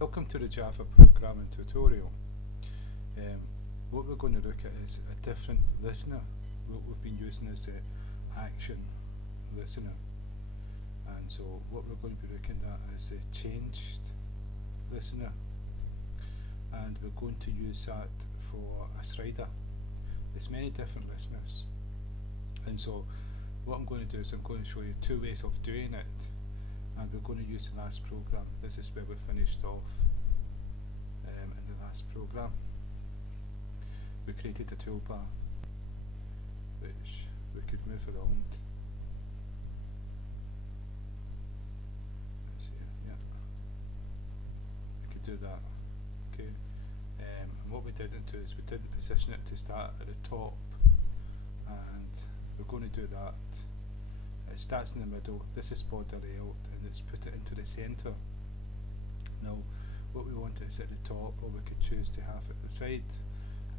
Welcome to the Java programming tutorial. What we're going to look at is a different listener. What we've been using is the action listener, and so what we're going to be looking at is the changed listener, and we're going to use that for a slider. There's many different listeners, and so what I'm going to do is I'm going to show you two ways of doing it, and we're going to use the last program. This is where we finished off in the last program. We created a toolbar which we could move around. Let's see, yeah, we could do that. Okay, and what we didn't do is we didn't position it to start at the top, and we're going to do that. It starts in the middle. This is border layout, and let's put it into the center. Now, what we want is at the top, or we could choose to have it at the side.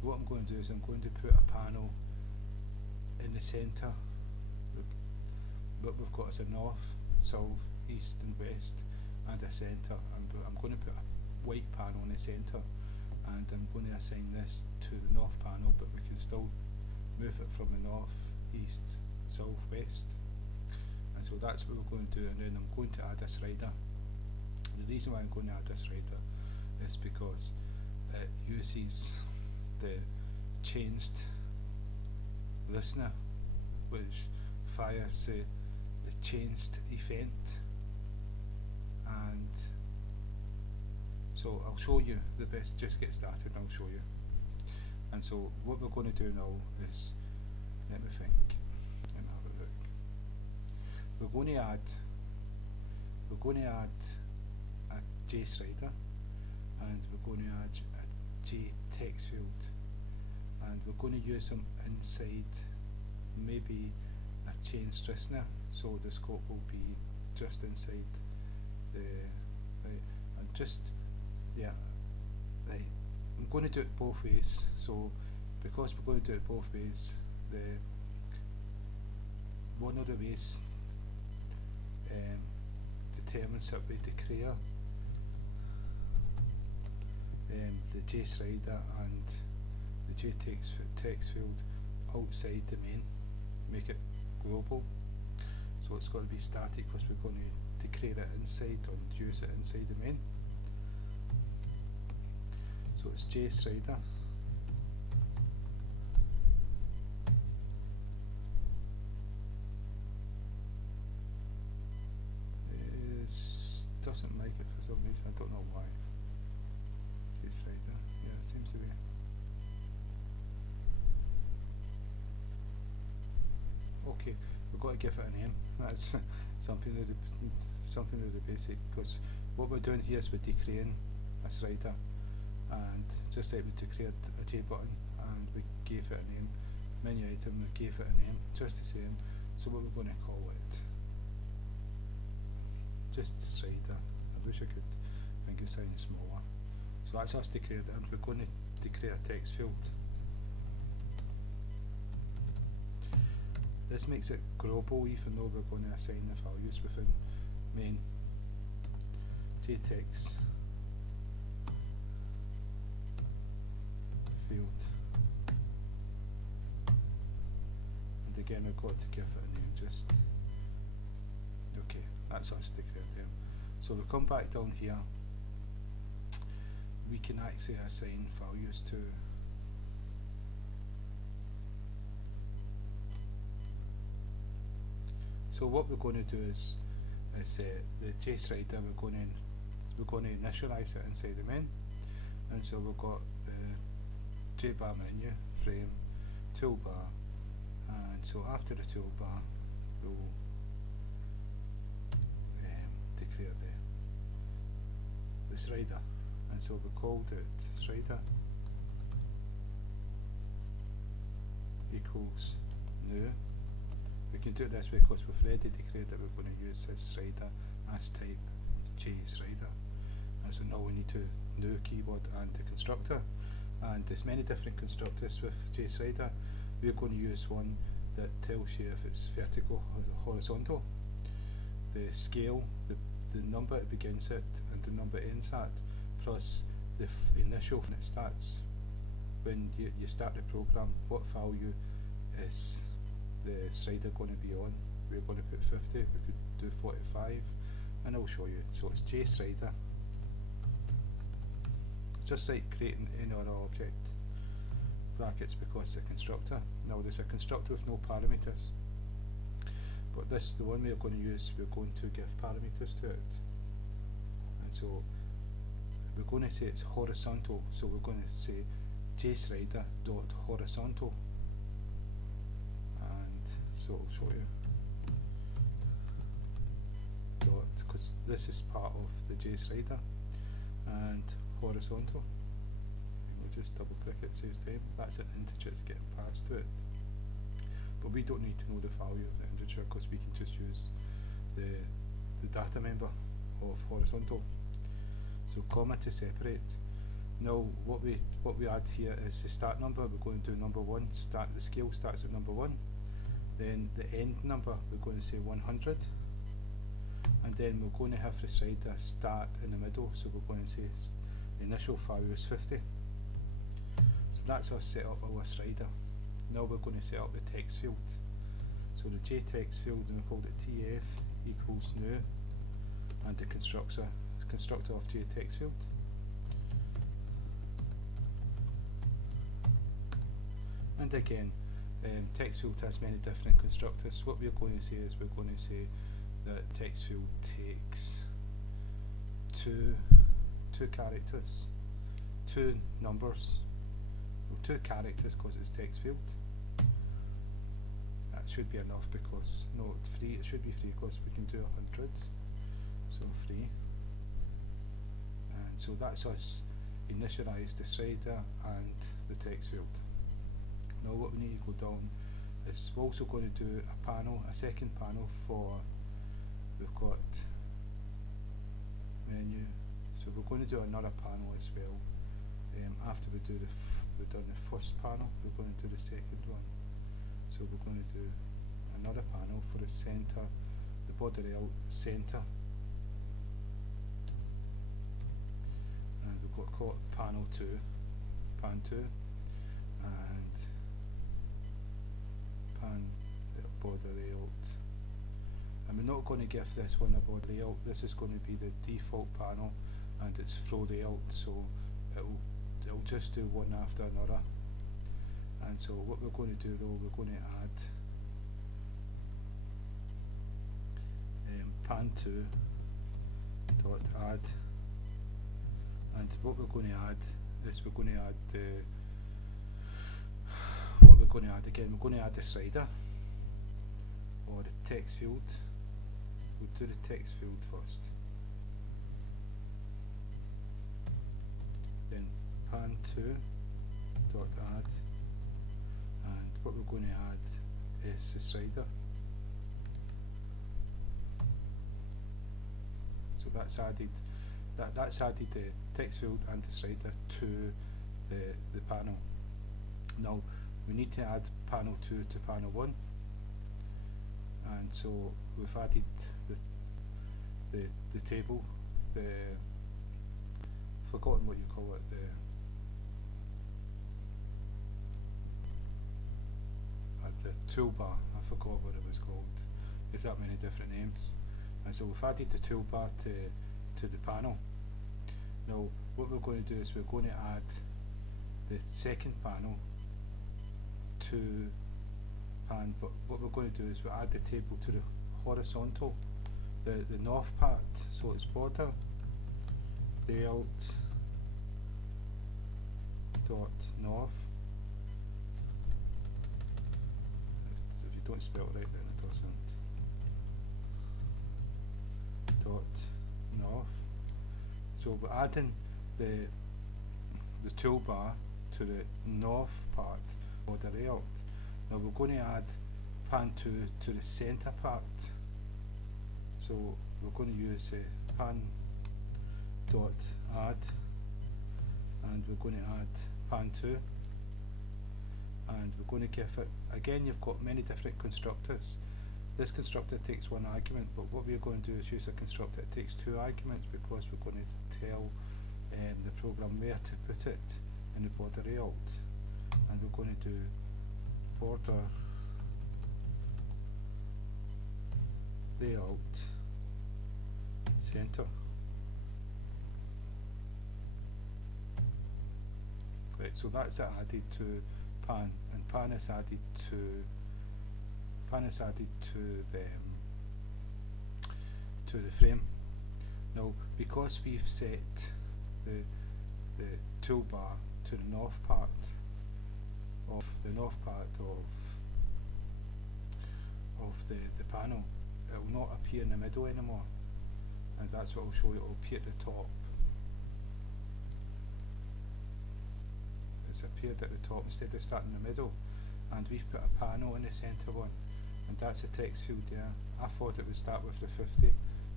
What I'm going to do is I'm going to put a panel in the center. What we've got is a north, south, east and west, and a center. I'm going to put a white panel in the center, and I'm going to assign this to the north panel, but we can still move it from the north, east, south, west. And so that's what we're going to do, and then I'm going to add a slider. And the reason why I'm going to add a slider is because it uses the changed listener, which fires the changed event. And so I'll show you the best. Just get started and I'll show you. And so what we're going to do now is, let me think, let me have a look. We're going to add a JSlider, and we're going to add a JText field, and we're going to use them inside maybe a changed listener, so the scope will be just inside the and just I'm going to do it both ways. So because we're going to do it both ways, one of the ways determines that we declare the JSlider and the JText field outside the main, make it global. So it's got to be static because we're going to declare it inside or use it inside the main. So it's JSlider. Doesn't like it for some reason, I don't know why. JSlider, yeah, it seems to be. Okay, we've got to give it a name. That's something of the basic, because what we're doing here is we're declaring a slider, and just like we declared a J button and we gave it a name, menu item, we gave it a name, just the same. So what we're going to call it, just slider. I wish I could make it sound smaller. So that's us declared, and we're going to declare a text field. This makes it global, even though we're going to assign the values within main JText field. And again, I've got to give it a name. Just okay. That's us declared them. So we come back down here. We can actually assign values to so what we're going to do is the JSlider, we're going to initialize it inside the main, and so we've got the JBar menu, frame, toolbar, and so after the toolbar we'll declare the slider, and so we called it slider equals new. We can do it this way because we've already declared that we're going to use this slider as type JSlider, and so now we need to new keyword and the constructor, and there's many different constructors with JSlider. We're going to use one that tells you if it's vertical or horizontal, the scale, the number it begins at and the number it ends at, plus the initial when it starts. When you start the program, what value is the slider going to be on? We're going to put 50, we could do 45, and I'll show you. So it's JSlider. It's just like creating any other object. Brackets because it's a constructor. Now there's a constructor with no parameters, but this, the one we're going to use, we're going to give parameters to it. And so we're going to say it's horizontal, so we're going to say JSlider.horizontal, and so I'll show you. Because this is part of the JSlider, and horizontal. We'll just double click it, saves time. That's an integer that's getting passed to it. But we don't need to know the value of the integer because we can just use the data member of horizontal. So comma to separate. Now what we add here is the start number. We're going to do number 1. Start the scale starts at number 1. Then the end number we're going to say 100. And then we're going to have the slider start in the middle, so we're going to say the initial value is 50. So that's our set up our slider. Now we're going to set up the text field. So the JText field, and we called it TF equals new, and the constructor of JText field. And again, text field has many different constructors. What we're going to say is we're going to say that text field takes two characters, 2 numbers, well, 2 characters because it's text field. That should be enough because, no, it's free, it should be free because we can do 100, so free. And so that's us initialize the slider and the text field. Now what we need to go down is we're also going to do a panel, a second panel for, we've got menu, so we're going to do another panel as well. After we do we've done the first panel, we're going to do the second one. So we're going to do another panel for the center, the border layout center, and we've got called panel 2, pan 2, and pan border layout. And we're not going to give this one a border layout. This is going to be the default panel, and it's flow layout, so it'll just do one after another. And so what we're going to do though, we're going to add pan 2 dot add, and what we're going to add is we're going to add what we're going to add again. We're going to add the slider or the text field. We'll do the text field first. Then pan 2 dot add, and what we're going to add is the slider. So that's added. That's added the text field and the slider to the panel. Now we need to add panel 2 to panel 1, and so we've added the table, forgotten what you call it, the toolbar. I forgot what it was called. There's that many different names. And so we've added the toolbar to the panel. Now what we're going to do is we're going to add the second panel to pan, but what we're going to do is we'll add the table to the horizontal, the north part, so it's border layout dot north. If you don't spell it right, then it doesn't. Dot north. So we're adding the toolbar to the north part of the layout. Now we're going to add pan 2 to the center part. So we're going to use pan dot add, and we're going to add pan 2, and we're going to give it, again you've got many different constructors. This constructor takes 1 argument, but what we're going to do is use a constructor that takes 2 arguments, because we're going to tell the program where to put it in the border layout, and we're going to do border layout center. Right, so that's it added to pan, and pan is added to the frame. Now, because we've set the toolbar to the north part of the panel, it will not appear in the middle anymore, and that's what I'll show you. It will appear at the top. It's appeared at the top instead of starting in the middle, and we've put a panel in the centre one, and that's a text field there. I thought it would start with the 50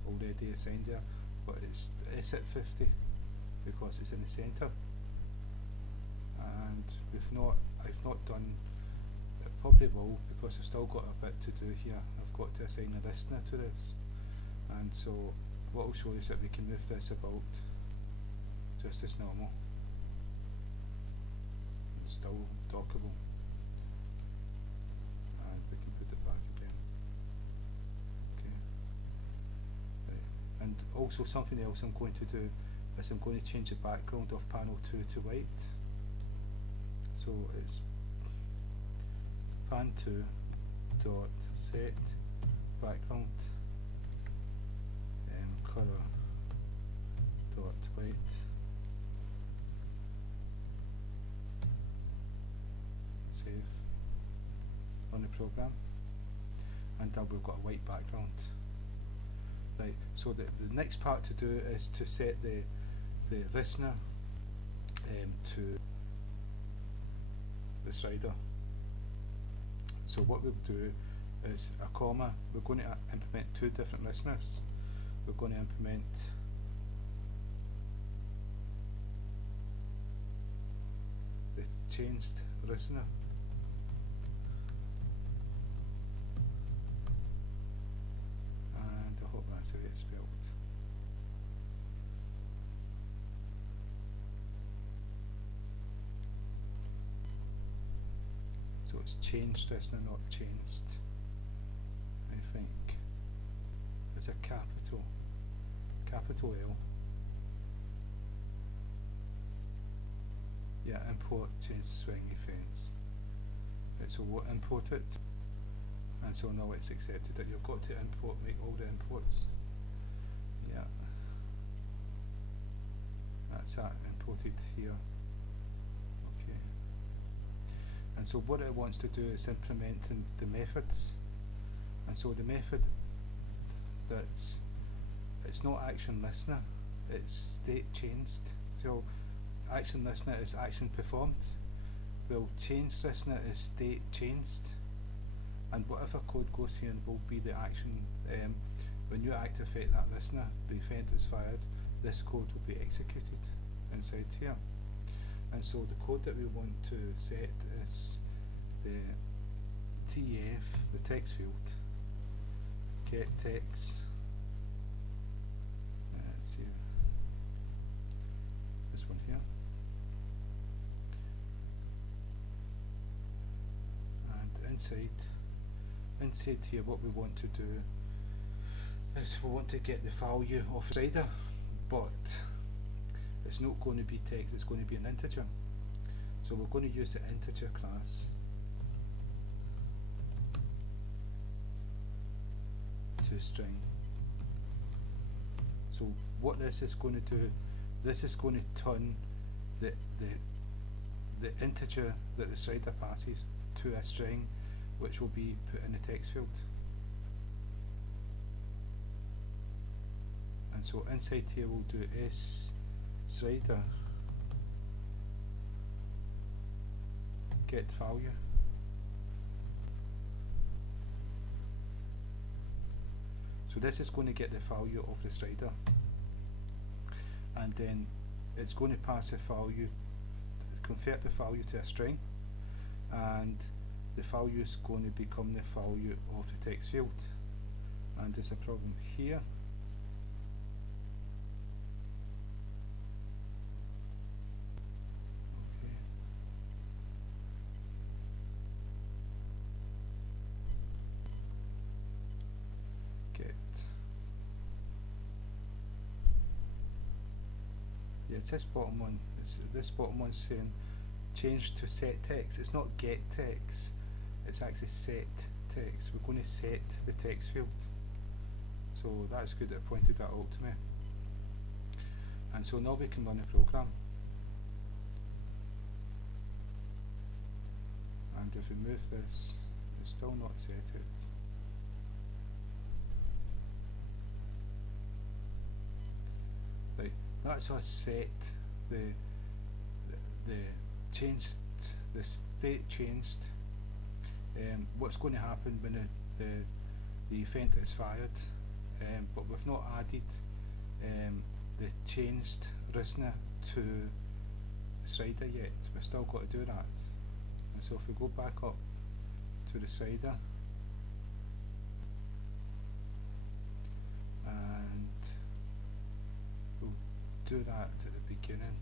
already assigned there, but it's at 50 because it's in the centre, and I've not done it. Probably will, because I've still got a bit to do here. I've got to assign a listener to this, and so what I'll show you is that we can move this about just as normal. It's still dockable, and we can put it back again. Okay. Right. And also something else I'm going to do is I'm going to change the background of panel 2 to white. So it's pan2 dot set background color dot white. Save on the program, and now we've got a white background. Right, so the next part to do is to set the listener to the slider. So what we'll do is a comma. We're going to implement two different listeners. We're going to implement the changed listener and I hope that's how it's spelled. So it's changed listener, not changed. I think it's a capital L. Yeah, import change swing events. Right, so we'll import it, and so now it's accepted it. You've got to make all the imports. Yeah, that's that imported here. Okay. And so what it wants to do is implementing the methods, and so the method it's not action listener, it's state changed. So action listener is action performed, well change listener is state changed, and whatever code goes here will be the action. When you activate that listener, the event is fired, this code will be executed inside here. And so the code that we want to set is the TF, the text field, get text, let's see, this one here, and inside here what we want to do is we want to get the value of the slider, but it's not going to be text, it's going to be an integer. So we're going to use the integer class to string. So what this is going to do, this is going to turn the integer that the slider passes to a string, which will be put in the text field. And so inside here we'll do slider get value. So this is going to get the value of the slider, and then it's going to pass a value, convert the value to a string, and the value is going to become the value of the text field. And there's a problem here. Yeah, it's this bottom one. This bottom one's saying change to set text. It's not get text. It's actually set text. We're going to set the text field. So that's good that it pointed that out to me. And so now we can run a program. And if we move this, it's still not set it. Right, that's us set the changed, the state changed. What's going to happen when the event is fired, but we've not added the changed listener to the slider yet. We've still got to do that. And so if we go back up to the slider and we'll do that at the beginning.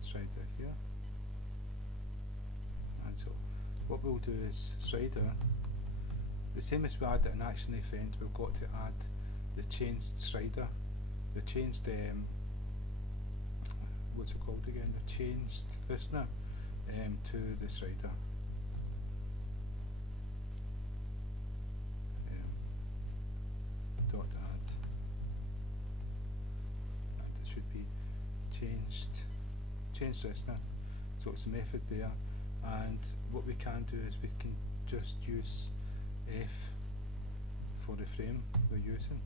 Slider here. And so what we'll do is slider, the same as we add an action event, we've got to add the changed slider, the changed what's it called again? The changed listener to the slider. Dot add, and it should be changed listener. So it's a method there, and what we can do is we can just use F for the frame we're using,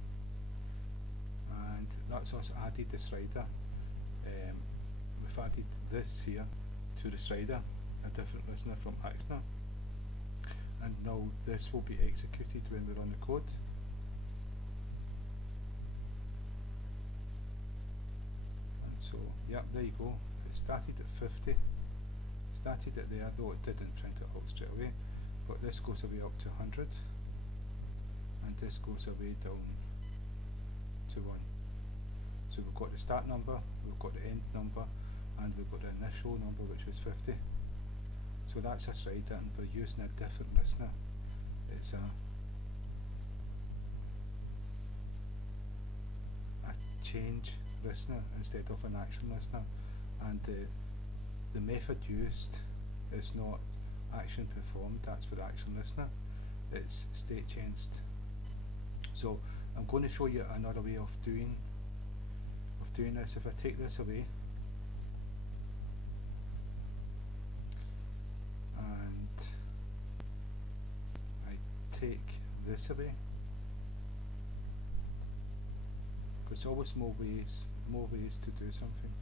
and that's us added the slider. We've added this here to the slider, a different listener from Axner, and now this will be executed when we run the code. And so, yeah, there you go. It started at 50, started it there, though it didn't print it out straight away, but this goes away up to 100, and this goes away down to 1. So we've got the start number, we've got the end number, and we've got the initial number, which was 50. So that's a slider, and we're using a different listener. It's a change listener instead of an action listener, and the method used is not action performed, that's for the action listener, it's state changed. So I'm going to show you another way of doing this. If I take this away and I take this away, because there's always more ways to do something.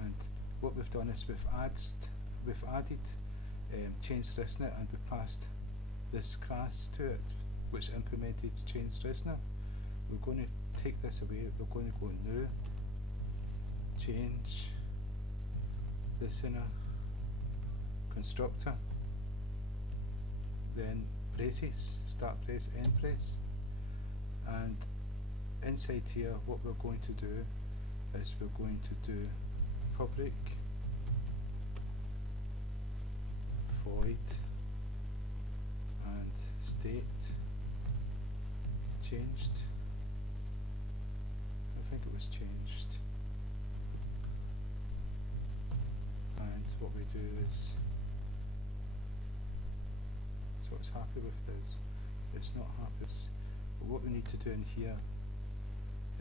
And what we've done is we've added changed listener, and we passed this class to it, which implemented changed listener. We're going to take this away. We're going to go new, change listener, constructor, then braces, start brace, end brace, and inside here what we're going to do is we're going to do public void and state changed. I think it was changed. And what we do is, so it's happy with this, it's not happy. But what we need to do in here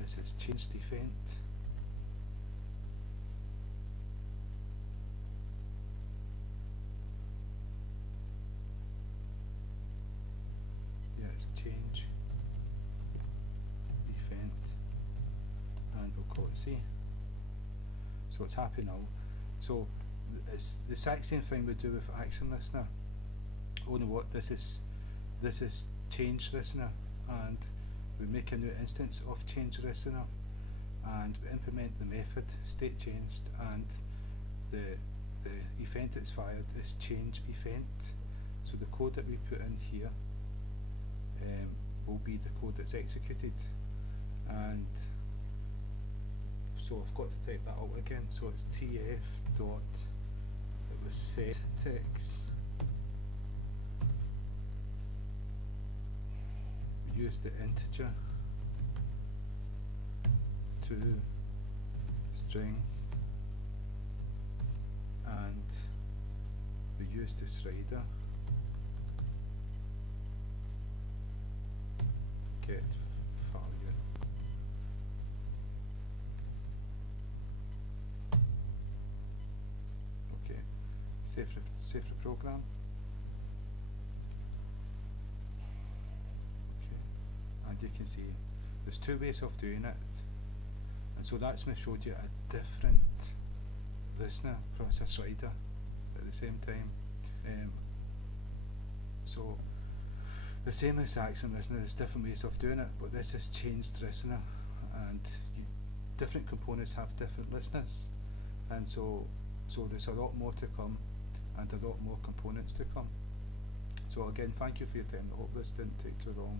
is it's changed event. Yeah, it's change event, and we'll call it C. So it's happy now. So it's the exact same thing we do with action listener. Only what this is change listener, and we make a new instance of change listener, and we implement the method state changed, and the event that's fired is change event. So the code that we put in here will be the code that's executed. And so I've got to type that out again. So it's tf dot, it was set text use the integer to string, and we use the slider get value. Okay, save the program. Okay, and you can see there's two ways of doing it, and so that's me showed you a different listener plus a slider at the same time. So the same as action listener, there's different ways of doing it, but this is changed listener, and different components have different listeners, and so there's a lot more to come and a lot more components to come. So again, thank you for your time. I hope this didn't take too long.